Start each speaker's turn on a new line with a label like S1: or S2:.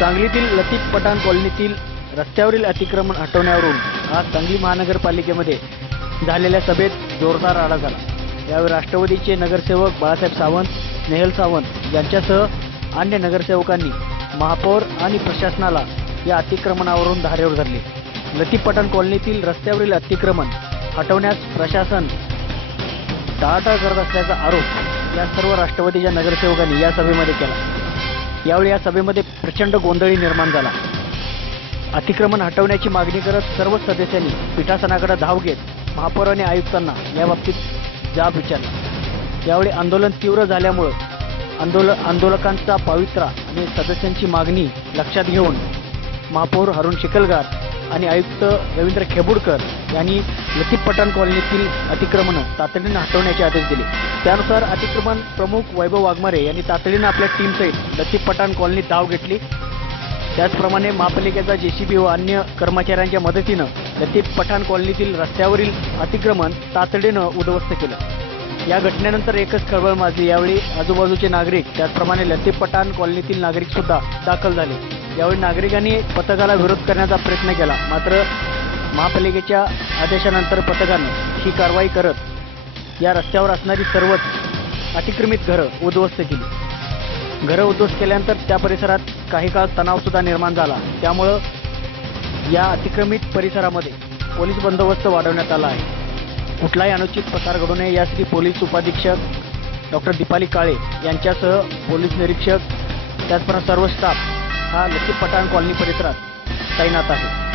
S1: सांगलीतील लतीफ पठाण कॉलनीतील रस्त्यावरील अतिक्रमण हटवण्यावरून आज सांगली महानगरपालिकेमध्ये झालेल्या सभेत जोरदार आढा झाला. यावेळी राष्ट्रवादीचे नगरसेवक बाळासाहेब सावंत नेहल सावंत यांच्यासह अन्य नगरसेवकांनी महापौर आणि प्रशासनाला या अतिक्रमणावरून धारेवर धरले. लतीफ पठाण कॉलनीतील रस्त्यावरील अतिक्रमण हटवण्यास प्रशासन टाळाटाळ करत असल्याचा आरोप या सर्व राष्ट्रवादीच्या नगरसेवकांनी या सभेमध्ये केला. यावेळी या सभेमध्ये प्रचंड गोंधळी निर्माण झाला. अतिक्रमण हटवण्याची मागणी करत सर्वच सदस्यांनी पीठासनाकडे धाव घेत महापौर आणि आयुक्तांना याबाबतीत जाब विचारला. यावेळी आंदोलन तीव्र झाल्यामुळं आंदोल आंदोलकांचा पावित्रा आणि सदस्यांची मागणी लक्षात घेऊन महापौर हरुण शिकलगार आणि आयुक्त रवींद्र खेबुडकर यांनी लतीफ पठाण कॉलनीतील अतिक्रमणं तातडीनं हटवण्याचे आदेश दिले. त्यानुसार अतिक्रमण प्रमुख वैभव वाघमारे यांनी तातडीनं आपल्या टीमसहित लतीफ पठाण कॉलनीत धाव घेतली. त्याचप्रमाणे महापालिकेचा जेसीबी व अन्य कर्मचाऱ्यांच्या मदतीनं लतीफ पठाण कॉलनीतील रस्त्यावरील अतिक्रमण तातडीनं उद्ध्वस्त केलं. या घटनेनंतर एकच खळबळ माजली. यावेळी आजूबाजूचे नागरिक त्याचप्रमाणे लतीफ पठाण कॉलनीतील नागरिक सुद्धा दाखल झाले. यावेळी नागरिकांनी पथकाला विरोध करण्याचा प्रयत्न केला. मात्र महापालिकेच्या आदेशानंतर पथकानं ही कारवाई करत या रस्त्यावर असणारी सर्वच अतिक्रमित घरं उद्ध्वस्त केली. घरं उद्ध्वस्त केल्यानंतर त्या परिसरात काही काळ तणावसुद्धा निर्माण झाला. त्यामुळं या अतिक्रमित परिसरामध्ये पोलीस बंदोबस्त वाढवण्यात आला आहे. कुठलाही अनुचित प्रकार घडू नये यासाठी पोलीस उपाधीक्षक डॉक्टर दीपाली काळे यांच्यासह पोलीस निरीक्षक त्याचप्रमाणे सर्व स्टाफ हा लतीफ पठाण कॉलनी परिसरात तैनात आहे.